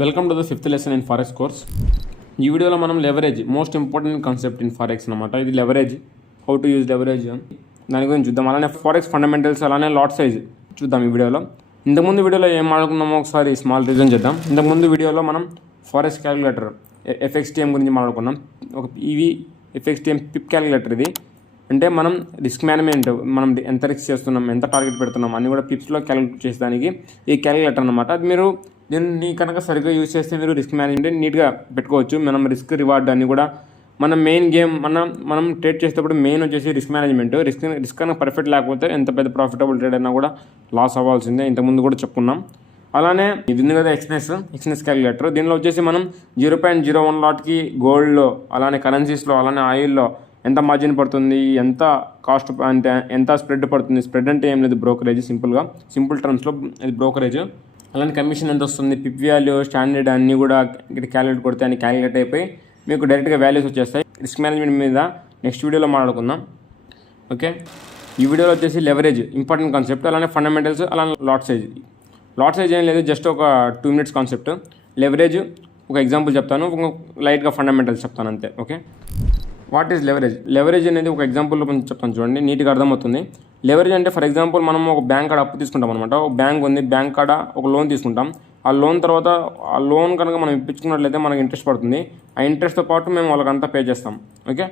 Welcome to the fifth lesson in forex course. ఈ వీడియోలో మనం leverage most important concept in forex అనమాట. ఇది leverage, how to use leverage దాని గురించి చూద్దాం. అలానే ఫారెక్స్ ఫండమెంటల్స్, అలానే లాట్ సైజ్ చూద్దాం ఈ వీడియోలో. ఇంతకుముందు వీడియోలో ఏం మాట్లాడుకున్నామో ఒకసారి స్మాల్ రివిజన్ చేద్దాం. ఇంతకుముందు వీడియోలో మనం ఫారెక్స్ క్యాలిక్యులేటర్ ఎఫ్ఎక్స్టిఎం గురించి మాట్లాడుకున్నాం. ఒక ఈవీ ఎఫ్ఎక్స్టిఎం పిప్ క్యాలిక్యులేటర్ ఇది. అంటే మనం రిస్క్ మేనేజ్మెంట్, మనం ఎంత రిస్క్ చేస్తున్నాం, ఎంత టార్గెట్ పెడుతున్నాం అన్నీ కూడా పిప్స్లో క్యాలిక్యులేట్ చేసేదానికి ఈ క్యాలిక్యులేటర్ అనమాట. అది మీరు దీన్ని కనుక సరిగ్గా యూజ్ చేస్తే మీరు రిస్క్ మేనేజ్మెంట్ నీట్గా పెట్టుకోవచ్చు. మనం రిస్క్ రివార్డ్ అన్ని కూడా మన మెయిన్ గేమ్ మనం ట్రేడ్ చేసేటప్పుడు మెయిన్ వచ్చేసి రిస్క్ మేనేజ్మెంట్. రిస్క్ కనుక పర్ఫెక్ట్ లేకపోతే ఎంత పెద్ద ప్రాఫిటబుల్ ట్రేడ్ అయినా కూడా లాస్ అవ్వాల్సిందే. ఇంతకుముందు కూడా చెప్పుకున్నాం. అలానే ఇది ఉంది కదా ఎక్స్నెస్ క్యాలిక్యులేటర్. దీనిలో వచ్చేసి మనం 0.01 లాట్కి గోల్డ్లో, అలానే కరెన్సీస్లో, అలానే ఆయిల్లో ఎంత మార్జిన్ పడుతుంది, ఎంత కాస్ట్ అంటే ఎంత స్ప్రెడ్ పడుతుంది. స్ప్రెడ్ అంటే ఏం లేదు, బ్రోకరేజ్. సింపుల్ టర్మ్స్లో ఇది బ్రోకరేజ్. అలానే కమిషన్ ఎంత వస్తుంది, పిప్ వాల్యూ, స్టాండర్డ్ అన్నీ కూడా ఇక్కడ క్యాలిక్యులేట్ కొడితే అన్ని క్యాలిక్యులేట్ అయిపోయి మీకు డైరెక్ట్గా వాల్యూస్ వచ్చేస్తాయి. రిస్క్ మేనేజ్మెంట్ మీద నెక్స్ట్ వీడియోలో మాట్లాడుకుందాం. ఓకే, ఈ వీడియోలో వచ్చేసి లెవరేజ్ ఇంపార్టెంట్ కాన్సెప్ట్, అలానే ఫండమెంటల్స్, అలానే లాట్ సైజ్. లాట్ సైజ్ ఏం లేదు, జస్ట్ ఒక 2 minutes కాన్సెప్ట్. లెవరేజ్ ఒక ఎగ్జాంపుల్ చెప్తాను, లైట్గా ఫండమెంటల్స్ చెప్తాను అంతే. Okay, what is leverage? Leverage అనేది ఒక ఎగ్జాంపుల్ చెప్తాను చూడండి, నీట్గా అర్థమవుతుంది. లెవరేజ్ అంటే ఫర్ ఎగ్జాంపుల్ మనం ఒక బ్యాంక్ కాడ అప్పు తీసుకుంటాం అనమాట. ఒక బ్యాంక్ ఉంది, బ్యాంక్ కాడ ఒక లోన్ తీసుకుంటాం. ఆ లోన్ తర్వాత ఆ లోన్ కనుక మనం ఇప్పించుకున్నట్లయితే మనకి ఇంట్రెస్ట్ పడుతుంది. ఆ ఇంట్రెస్ట్తో పాటు మేము వాళ్ళకంతా పే చేస్తాం. ఓకే,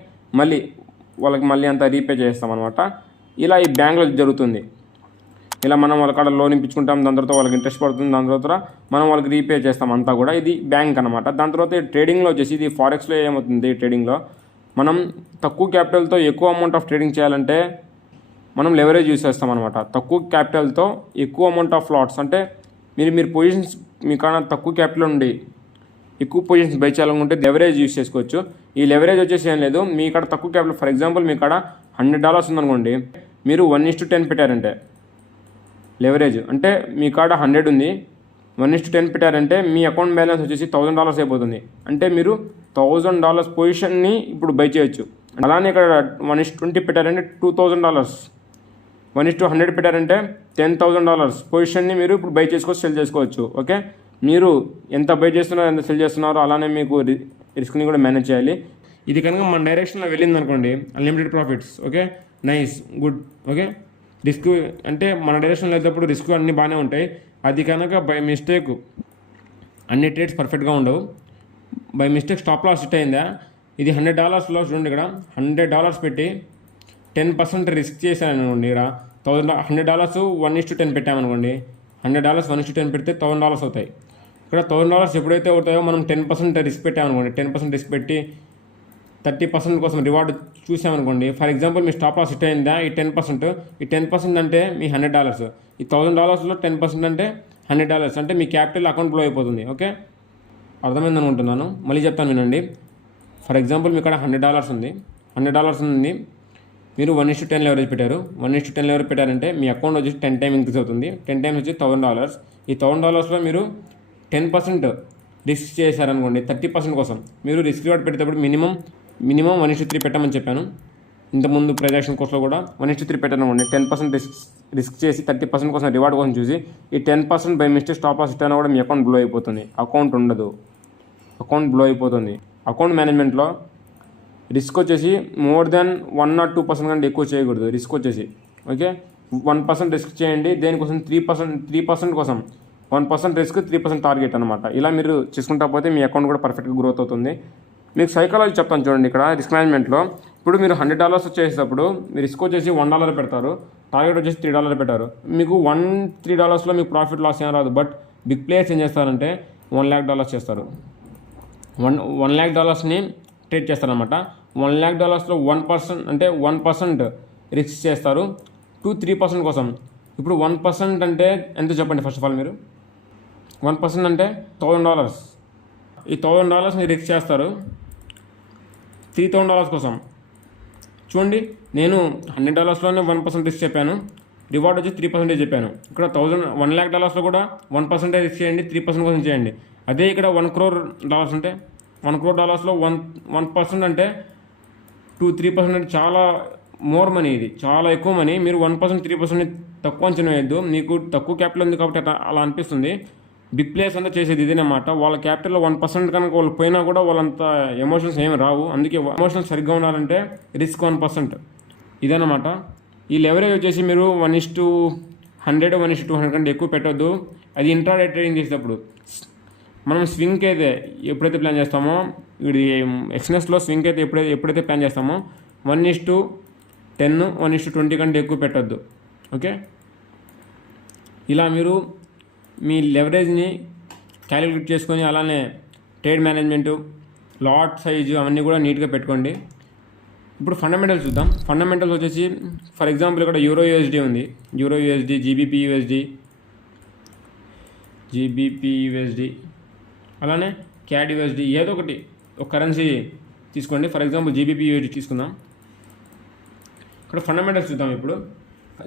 వాళ్ళకి అంతా రీపే చేస్తాం అనమాట. ఇలా ఈ బ్యాంక్లో జరుగుతుంది. ఇలా మనం వాళ్ళ కాడ లోన్ ఇప్పించుకుంటాం, దాని తర్వాత వాళ్ళకి ఇంట్రెస్ట్ పడుతుంది, దాని తర్వాత మనం వాళ్ళకి రీపే చేస్తాం అంతా కూడా. ఇది బ్యాంక్ అనమాట. దాని తర్వాత ట్రేడింగ్లో వచ్చేసి ఇది ఫారెక్స్లో ఏమవుతుంది, ట్రేడింగ్లో మనం తక్కువ క్యాపిటల్తో ఎక్కువ అమౌంట్ ఆఫ్ ట్రేడింగ్ చేయాలంటే మనం లెవరేజ్ యూస్ చేస్తాం అనమాట. తక్కువ క్యాపిటల్తో ఎక్కువ అమౌంట్ ఆఫ్ లాట్స్ అంటే మీరు పొజిషన్స్ మీ కాడ తక్కువ క్యాపిటల్ ఉండి ఎక్కువ పొజిషన్స్ బై చేయాలనుకుంటే లెవరేజ్ యూస్ చేసుకోవచ్చు. ఈ లెవరేజ్ వచ్చేసి ఏం లేదు, మీ కాడ తక్కువ క్యాపిటల్, ఫర్ ఎగ్జాంపుల్ మీ కాడ $100 ఉందనుకోండి, మీరు 1:10 పెట్టారంటే లెవరేజ్ అంటే మీ కాడ 100 ఉంది, 1:10 పెట్టారంటే మీ అకౌంట్ బ్యాలెన్స్ వచ్చేసి $1000 అయిపోతుంది. అంటే మీరు $1000 పొజిషన్ని ఇప్పుడు బై చేయొచ్చు. అలానే ఇక్కడ 1:20 పెట్టారంటే $2000, 1:100 పెట్టారంటే $10,000 పొజిషన్ని మీరు ఇప్పుడు బై చేసుకోవచ్చు, సెల్ చేసుకోవచ్చు. ఓకే, మీరు ఎంత బై చేస్తున్నారో, ఎంత సెల్ చేస్తున్నారో, అలానే మీకు రిస్క్ని కూడా మేనేజ్ చేయాలి. ఇది కనుక మన డైరెక్షన్లో వెళ్ళింది అనుకోండి, unlimited profits. Okay, nice, good. Okay, risk అంటే మన డైరెక్షన్లో వెళ్ళేటప్పుడు రిస్క్ అన్నీ బాగానే ఉంటాయి. అది కనుక బై మిస్టేక్ అన్ని ట్రేడ్స్ పర్ఫెక్ట్గా ఉండవు. By mistake stop loss hit అయిందా, ఇది $100లో చూడండి, ఇక్కడ $100 పెట్టి 10% రిస్క్ చేశాను అనుకోండి. ఇక్కడ $100 1:10 పెట్టామనుకోండి, $100 1:10 పెడితే $1000 అవుతాయి. ఇక్కడ $1000 ఎప్పుడైతే అవుతాయో మనం 10% రిస్క్ పెట్టామనుకోండి, 10% రిస్క్ పెట్టి 30% కోసం రివార్డ్ చూసామనుకోండి. ఫర్ ఎగ్జాంపుల్ మీ స్టాప్ లాస్ హిట్ అయిందా, ఈ 10% అంటే మీ $100, ఈ $1000లో 10% అంటే $100 అంటే మీ క్యాపిటల్ అకౌంట్ బ్లో అయిపోతుంది. ఓకే, అర్థమైంది అనుకుంటున్నాను, మళ్ళీ చెప్తాను వినండి. ఫర్ ఎగ్జాంపుల్ మీ ఇక్కడ $100 ఉంది, మీరు 1:10 లెవరేజ్ పెట్టారు. 1:10 లెవరేజ్ పెట్టారంటే మీ అకౌంట్ వచ్చి 10 times ఇంక్రీజ్ అవుతుంది. 10 times వచ్చి $1000. ఈ $1000లో మీరు 10% రిస్క్ చేశారనుకోండి. 30% కోసం మీరు రిస్క్ రివార్డ్ పెట్టేటప్పుడు మినిమం 1:3 పెట్టమని చెప్పాను. ఇంతకుముందు ప్రైజ్ కోర్స్లో కూడా 1:3 పెట్టారనుకోండి. 10% రిస్క్ చేసి 30% కోసం రివార్డ్ కోసం చూసి ఈ 10% బై మిస్టేక్ స్టాప్ లాస్ ఇచ్చినా కూడా మీ అకౌంట్ బ్లో అయిపోతుంది. అకౌంట్ ఉండదు, అకౌంట్ బ్లో అయిపోతుంది. అకౌంట్ మేనేజ్మెంట్లో రిస్క్ వచ్చేసి మోర్ దెన్ 1 or 2% కంటే ఎక్కువ చేయకూడదు రిస్క్ వచ్చేసి. ఓకే, 1% రిస్క్ చేయండి. దేనికోసం 3% కోసం 1% రిస్క్, 3% టార్గెట్ అనమాట. ఇలా మీరు చేసుకుంటా పోతే మీ అకౌంట్ కూడా పర్ఫెక్ట్గా గ్రోత్ అవుతుంది. మీకు సైకాలజీ చెప్తాను చూడండి. ఇక్కడ రిస్క్ మేనేజ్మెంట్లో ఇప్పుడు మీరు $100 వచ్చేటప్పుడు మీ రిస్క్ వచ్చేసి $1 పెడతారు, టార్గెట్ వచ్చేసి $3 పెట్టారు. మీకు $3లో మీకు ప్రాఫిట్ లాస్ ఏం రాదు. బట్ బిగ్ ప్లేయర్స్ ఏం చేస్తారంటే $1,00,000 చేస్తారు. $1,00,000ని ట్రేడ్ చేస్తారనమాట. $1,00,000లో 1% అంటే 1% రిస్క్ చేస్తారు, 2-3% కోసం. ఇప్పుడు 1% అంటే ఎంత చెప్పండి ఫస్ట్ ఆఫ్ ఆల్ మీరు. 1% అంటే $1,000. ఈ $1,000ని రిస్క్ చేస్తారు $3,000 కోసం. చూడండి, నేను $100లోనే 1% రిస్క్ చెప్పాను, రివార్డ్ వచ్చి 3% చెప్పాను. ఇక్కడ $1,00,000లో కూడా 1% రిస్క్ చేయండి, 3% కోసం చేయండి. అదే ఇక్కడ $1 crore అంటే $1 crore 1% అంటే 2-3% అంటే చాలా మోర్ మనీ. ఇది చాలా ఎక్కువ మనీ. మీరు 1% 3% తక్కువ అంచనా వేయద్దు. మీకు తక్కువ క్యాపిటల్ ఉంది కాబట్టి అలా అనిపిస్తుంది. బిగ్ ప్లేయర్స్ అంతా చేసేది ఇదేనమాట. వాళ్ళ క్యాపిటల్లో 1% కనుక వాళ్ళు పోయినా కూడా వాళ్ళంత ఎమోషన్స్ ఏమి రావు. అందుకే ఎమోషన్స్ సరిగ్గా ఉండాలంటే రిస్క్ 1%. ఇదన్నమాట. ఈ లెవరేజ్ వచ్చేసి మీరు 1:100 1:200 కంటే ఎక్కువ పెట్టొద్దు. అది ఇంట్రాడే ట్రేడింగ్ చేసేటప్పుడు. మనం స్వింగ్ అయితే ఎప్పుడైతే ప్లాన్ చేస్తామో, ఇది ఎక్స్నెస్లో స్వింగ్ అయితే ఎప్పుడైతే ప్లాన్ చేస్తామో 1:10 1:20 కంటే ఎక్కువ పెట్టొద్దు. ఓకే, ఇలా మీరు మీ లెవరేజ్ని క్యాలిక్యులేట్ చేసుకొని అలానే ట్రేడ్ మేనేజ్మెంటు, లాట్ సైజు అవన్నీ కూడా నీట్గా పెట్టుకోండి. ఇప్పుడు ఫండమెంటల్స్ చూద్దాం. ఫండమెంటల్స్ వచ్చేసి ఫర్ ఎగ్జాంపుల్ ఇక్కడ యూరో యూఎస్డి ఉంది, యూరో యూఎస్డి, జీబీపీ యూఎస్డి, అలానే క్యాడ్ యూఎస్డి, ఏదో ఒకటి ఒక కరెన్సీ తీసుకోండి. ఫర్ ఎగ్జాంపుల్ జీబీపీ యూఎస్డి తీసుకుందాం. ఇక్కడ ఫండమెంటల్స్ చూద్దాం. ఇప్పుడు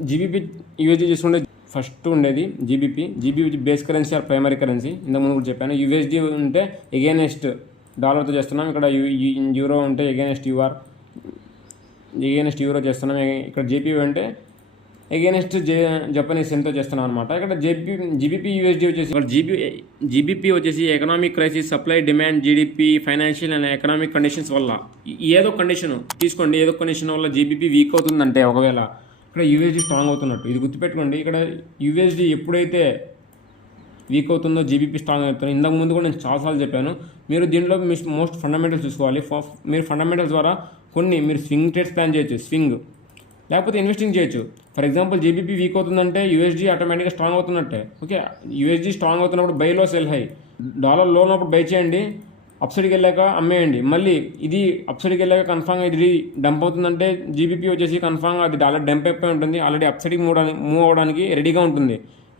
జీబీపీ యూఎస్డి తీసుకుంటే ఫస్ట్ ఉండేది GBP base currency or primary currency. ఇంతకుముందు కూడా చెప్పాను. యూఎస్డి ఉంటే ఎగైనెస్ట్ డాలర్తో చేస్తున్నాం. ఇక్కడ యూరో ఉంటే ఎగైనెస్ట్ యూరో చేస్తున్నాం. ఇక్కడ జేపీ అంటే ఎగైనెస్ట్ జపనీస్ ఎంతో చేస్తున్నాం అనమాట. ఇక్కడ జీబీపీ యూఎస్డి వచ్చేసి జీబీపీ వచ్చేసి economic crisis, supply demand, GDP, financial and economic conditions వల్ల ఏదో కండిషన్ తీసుకోండి. ఏదో కండిషన్ వల్ల జీబీపీ వీక్ అవుతుందంటే ఒకవేళ ఇక్కడ యూఎస్డి స్ట్రాంగ్ అవుతున్నట్టు ఇది గుర్తుపెట్టుకోండి. ఇక్కడ యూఎస్డి ఎప్పుడైతే వీక్ అవుతుందో జీబీపీ స్ట్రాంగ్ అవుతుంది. ఇంతకు ముందు కూడా నేను చాలాసార్లు చెప్పాను. మీరు దీంట్లో మీ మోస్ట్ ఫండమెంటల్స్ చూసుకోవాలి. మీరు ఫండమెంటల్స్ ద్వారా కొన్ని మీరు స్వింగ్ ట్రేడ్స్ ప్లాన్ చేయొచ్చు, స్వింగ్, లేకపోతే ఇన్వెస్టింగ్ చేయొచ్చు. ఫర్ ఎగ్జాంపుల్ జీబీపీ వీక్ అవుతుందంటే యూఎస్డి ఆటోమేటిక్గా స్ట్రాంగ్ అవుతున్నట్టే. ఓకే, యూఎస్డి స్ట్రాంగ్ అవుతున్నప్పుడు బైలో సెల్ హై, డాలర్ లో ఉన్నప్పుడు బై చేయండి, అప్సైడ్కి వెళ్ళాక అమ్మేయండి. మళ్ళీ ఇది అప్సైడ్కి వెళ్ళాక కన్ఫామ్గా ఇది డంప్ అవుతుందంటే జీబీపీ వచ్చేసి కన్ఫామ్గా అది డాలర్ డంప్ అయిపోయి ఉంటుంది. ఆల్రెడీ అప్సైడ్కి మూవ్ అవ్వడానికి రెడీగా ఉంటుంది.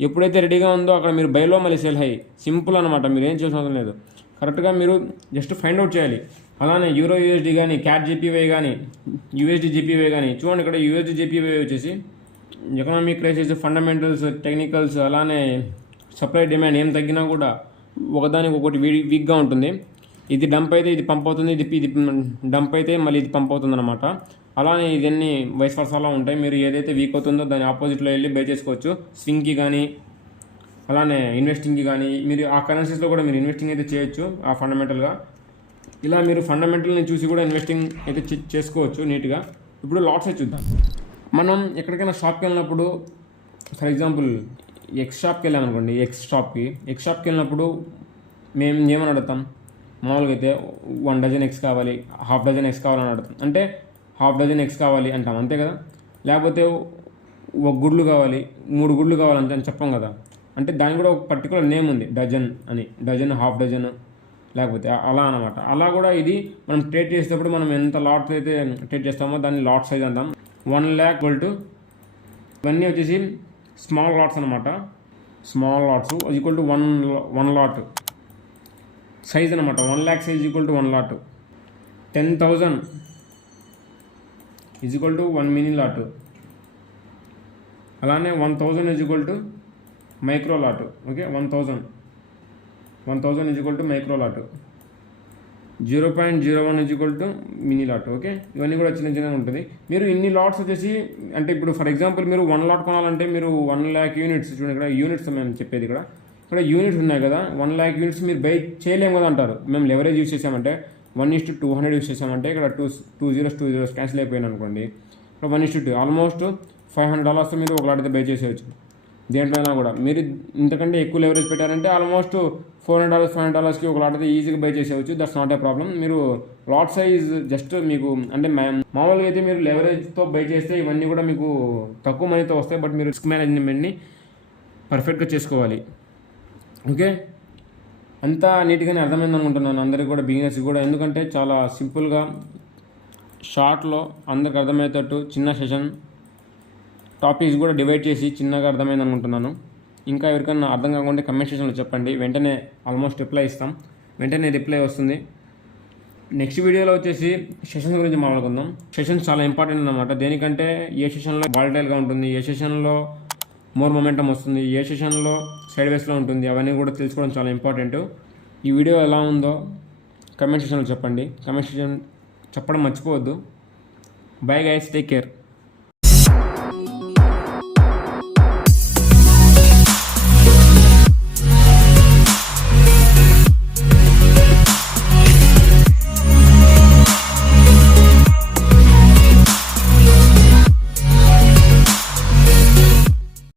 ఎప్పుడైతే రెడీగా ఉందో అక్కడ మీరు బైలో మళ్ళీ సెల్ హై. సింపుల్ అనమాట. మీరు ఏం చేసిన అవసరం లేదు. కరెక్ట్గా మీరు జస్ట్ ఫైండ్ అవుట్ చేయాలి. అలానే యూరో యూఎస్డి కానీ, క్యాట్ జీపీవై కానీ, యూఎస్డి జీపీవై కానీ చూడండి. ఇక్కడ యూఎస్డి జీపీవై వచ్చేసి ఎకనామిక్ క్రైసిస్, ఫండమెంటల్స్, టెక్నికల్స్, అలానే సప్లై డిమాండ్ ఏం తగ్గినా కూడా ఒకదానికి ఒకటి వీక్గా ఉంటుంది. ఇది డంప్ అయితే ఇది పంప్ అవుతుంది, ఇది డంప్ అయితే మళ్ళీ ఇది పంప్ అవుతుంది అనమాట. అలానే ఇవన్నీ వైస్ వర్సాలో ఉంటాయి. మీరు ఏదైతే వీక్ అవుతుందో దాని ఆపోజిట్లో వెళ్ళి బై చేసుకోవచ్చు. స్వింగ్కి కానీ అలానే ఇన్వెస్టింగ్కి కానీ మీరు ఆ కరెన్సీస్లో కూడా మీరు ఇన్వెస్టింగ్ అయితే చేయొచ్చు. ఆ ఫండమెంటల్గా ఇలా మీరు ఫండమెంటల్ని చూసి కూడా ఇన్వెస్టింగ్ అయితే చేసుకోవచ్చు నీట్గా. ఇప్పుడు లాట్స్ అయితే చూద్దాం. మనం ఎక్కడికైనా షాప్కి వెళ్ళినప్పుడు ఫర్ ఎగ్జాంపుల్ ఎక్స్ షాప్కి వెళ్ళామనుకోండి, ఎక్స్ షాప్కి వెళ్ళినప్పుడు మేము ఏమని అడుగుతాం? మామూలుగా అయితే 1 డజన్ ఎక్స్ కావాలి, ½ డజన్ ఎక్స్ కావాలని అడుగుతాం. అంటే ½ డజన్ ఎక్స్ కావాలి అంటాం, అంతే కదా. లేకపోతే 1 గుడ్లు కావాలి, 3 గుడ్లు కావాలంటే అని చెప్పాం కదా. అంటే దానికి కూడా ఒక పర్టికులర్ నేమ్ ఉంది, డజన్ అని, డజన్, ½ డజన్, లేకపోతే అలా అనమాట. అలా కూడా ఇది మనం ట్రేడ్ చేసేటప్పుడు మనం ఎంత లాట్స్ అయితే ట్రేడ్ చేస్తామో దాన్ని లాట్ సైజ్ అంటాం. 1 lakh = ఇవన్నీ వచ్చేసి స్మాల్ లాట్స్ అనమాట. Small LADS equal to 1 lot size అనమాట. 1 lakh size equal to 1 lot. 10,000 equal to 1 mini lot. అలానే 1,000 equal to micro lot. Okay, 1,000 equal to micro lot. 0.01 equal to mini lot. Okay, ఇవన్నీ కూడా చిన్న చిన్నగా ఉంటుంది. మీరు ఇన్ని లాట్స్ వచ్చేసి అంటే ఇప్పుడు ఫర్ ఎగ్జాంపుల్ మీరు 1 లాట్ కొనాలంటే మీరు 1 lakh యూనిట్స్ చూడండి. ఇక్కడ యూనిట్స్ మేము చెప్పేది ఇక్కడ యూనిట్స్ ఉన్నాయి కదా. 1 lakh యూనిట్స్ మీరు బై చేయలేము కదా అంటారు. మేము లెవరేజ్ యూస్ చేసామంటే 1:200 యూస్ చేసామంటే ఇక్కడ 2 zeros క్యాన్సిల్ అయిపోయింది అనుకోండి. ఇక్కడ 1:2 ఆల్మోస్ట్ $500 మీరు ఒక లాట్ అయితే బై చేసేయచ్చు. దేంట్లోనైనా కూడా మీరు ఇంతకంటే ఎక్కువ లెవరేజ్ పెట్టారంటే ఆల్మోస్ట్ $400 ఒక లాట్ అయితే ఈజీగా బై చేసేవచ్చు. That's not a problem. మీరు లాట్ సైజ్ జస్ట్ మీకు అంటే మామూలుగా అయితే మీరు లెవరేజ్తో బై చేస్తే ఇవన్నీ కూడా మీకు తక్కువ మనీతో వస్తాయి. బట్ మీరు రిస్క్ మేనేజ్మెంట్ని పర్ఫెక్ట్గా చేసుకోవాలి. ఓకే, అంతా నీట్గానే అర్థమైంది అనుకుంటున్నాను అందరికీ కూడా, బిగినర్స్కి కూడా. ఎందుకంటే చాలా సింపుల్గా షార్ట్లో అందరికి అర్థమయ్యేటట్టు చిన్న సెషన్ టాపిక్స్ కూడా డివైడ్ చేసి చిన్నగా అర్థమైంది అనుకుంటున్నాను. ఇంకా ఎవరికైనా అర్థం కాకుండా కమెంట్ సెక్షన్లో చెప్పండి. వెంటనే ఆల్మోస్ట్ రిప్లై ఇస్తాం. వెంటనే రిప్లై వస్తుంది. నెక్స్ట్ వీడియోలో వచ్చేసి సెషన్స్ గురించి మాట్లాడుకుందాం. సెషన్స్ చాలా ఇంపార్టెంట్ అన్నమాట. దేనికంటే ఏ సెషన్లో వాలటైల్గా ఉంటుంది, ఏ సెషన్లో మోర్ మొమెంటం వస్తుంది, ఏ సెషన్లో సైడ్ వేస్లో ఉంటుంది, అవన్నీ కూడా తెలుసుకోవడం చాలా ఇంపార్టెంట్. ఈ వీడియో ఎలా ఉందో కమెంట్ సెక్షన్లో చెప్పండి. కమెంట్ సెక్షన్ చెప్పడం మర్చిపోవద్దు. Bye guys, take care.